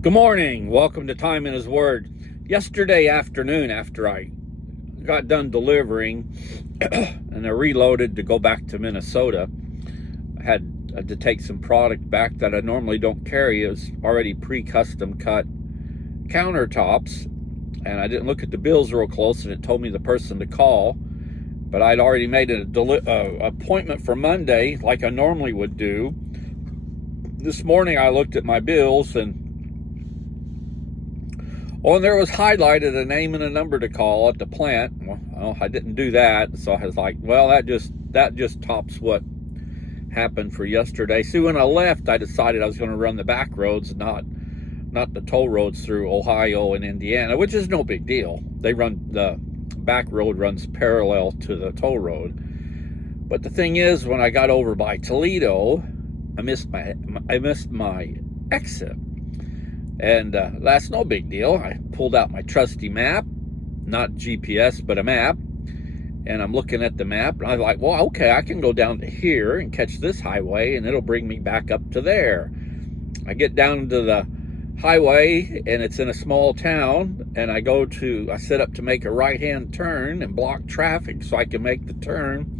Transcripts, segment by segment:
Good morning. Welcome to Time in His Word. Yesterday afternoon, after I got done delivering and I reloaded to go back to Minnesota, I had to take some product back that I normally don't carry. It was already pre-custom cut countertops, and I didn't look at the bills real close, and it told me the person to call. But I'd already made an appointment for Monday like I normally would do. This morning I looked at my bills, and there was highlighted a name and a number to call at the plant. Well, I didn't do that, so I was like, well, that just tops what happened for yesterday. See, when I left, I decided I was going to run the back roads, not the toll roads through Ohio and Indiana, which is no big deal. The back road runs parallel to the toll road. But the thing is, when I got over by Toledo, I missed my exit. And that's no big deal. I pulled out my trusty map, not GPS, but a map. And I'm looking at the map, and I'm like, well, okay, I can go down to here and catch this highway, and it'll bring me back up to there. I get down to the highway, and it's in a small town, and I set up to make a right-hand turn and block traffic so I can make the turn.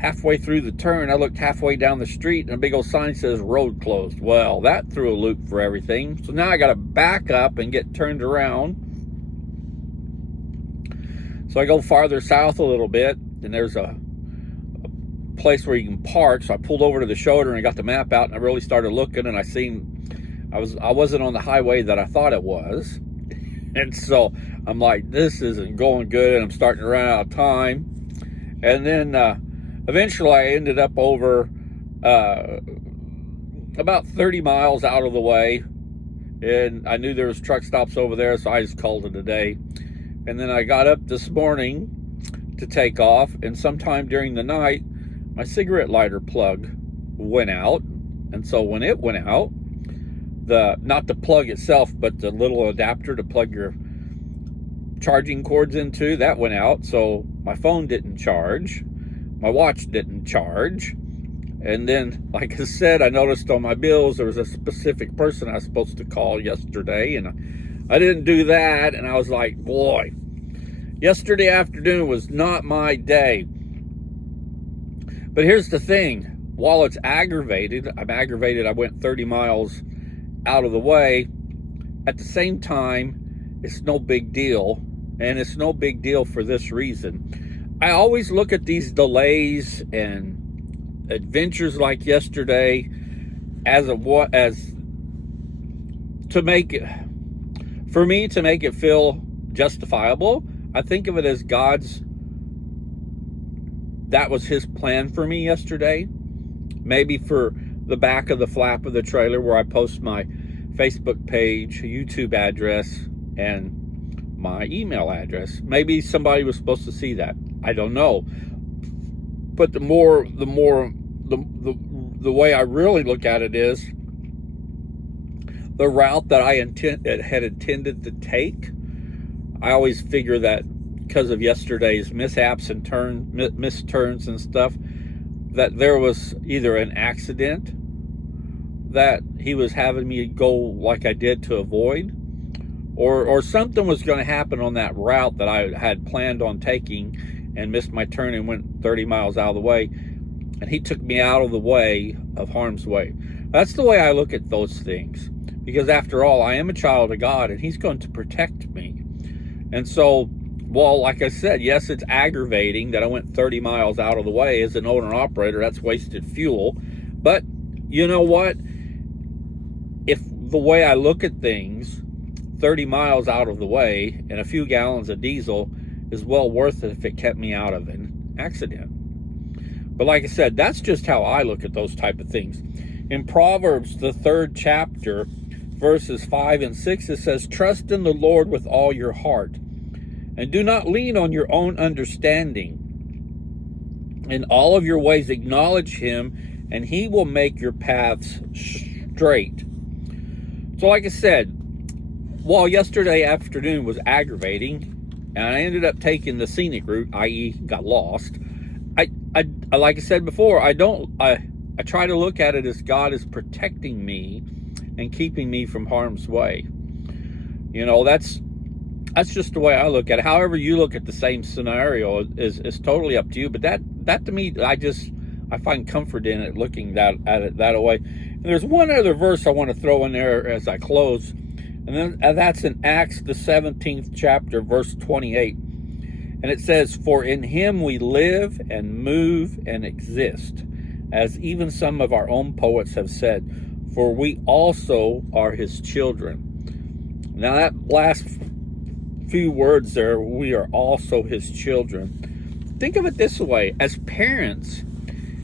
Halfway through the turn, I looked halfway down the street, and a big old sign says road closed. Well, that threw a loop for everything. So now I got to back up and get turned around. So I go farther south a little bit, and there's a place where you can park. So I pulled over to the shoulder and I got the map out, and I really started looking, and I wasn't on the highway that I thought it was. And so I'm like, this isn't going good, and I'm starting to run out of time. And then eventually I ended up over about 30 miles out of the way, and I knew there was truck stops over there, so I just called it a day. And then I got up this morning to take off, and sometime during the night, my cigarette lighter plug went out. And so when it went out, not the plug itself, but the little adapter to plug your charging cords into, that went out. So my phone didn't charge. My watch didn't charge. And then, like I said, I noticed on my bills there was a specific person I was supposed to call yesterday, and I didn't do that. And I was like, boy, yesterday afternoon was not my day. But here's the thing. While it's aggravated, I went 30 miles out of the way. At the same time, it's no big deal. And it's no big deal for this reason. I always look at these delays and adventures like yesterday to make it feel justifiable. I think of it as that was his plan for me yesterday. Maybe for the back of the flap of the trailer where I post my Facebook page, YouTube address, and my email address. Maybe somebody was supposed to see that. I don't know. But the way I really look at it is the route that I had intended to take. I always figure that because of yesterday's mishaps and missed turns and stuff, that there was either an accident that he was having me go like I did to avoid, or something was going to happen on that route that I had planned on taking and missed my turn and went 30 miles out of the way, and he took me out of the way of harm's way. That's the way I look at those things, because after all, I am a child of God, and he's going to protect me. And so, well, like I said, yes, it's aggravating that I went 30 miles out of the way as an owner-operator. That's wasted fuel. But you know what? If the way I look at things, 30 miles out of the way and a few gallons of diesel is well worth it if it kept me out of an accident. But like I said, that's just how I look at those type of things. In Proverbs, the 3rd chapter, verses 5 and 6, it says, "Trust in the Lord with all your heart, and do not lean on your own understanding. In all of your ways acknowledge him, and he will make your paths straight." So like I said, while yesterday afternoon was aggravating, and I ended up taking the scenic route, i.e. got lost, I like I said before, I try to look at it as God is protecting me and keeping me from harm's way. You know, that's just the way I look at it. However you look at the same scenario is totally up to you. But that to me, I find comfort in it, looking at it that way. And there's one other verse I want to throw in there as I close, and that's in Acts the 17th chapter, verse 28. And it says, "For in him we live and move and exist, as even some of our own poets have said, for we also are his children." Now that last few words there, we are also his children. Think of it this way: as parents,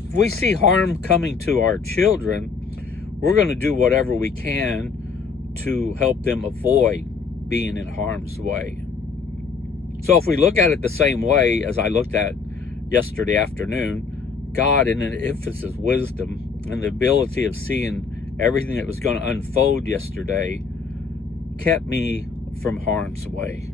if we see harm coming to our children, we're going to do whatever we can to help them avoid being in harm's way. So if we look at it the same way as I looked at yesterday afternoon, God, in an emphasis wisdom and the ability of seeing everything that was going to unfold yesterday, kept me from harm's way.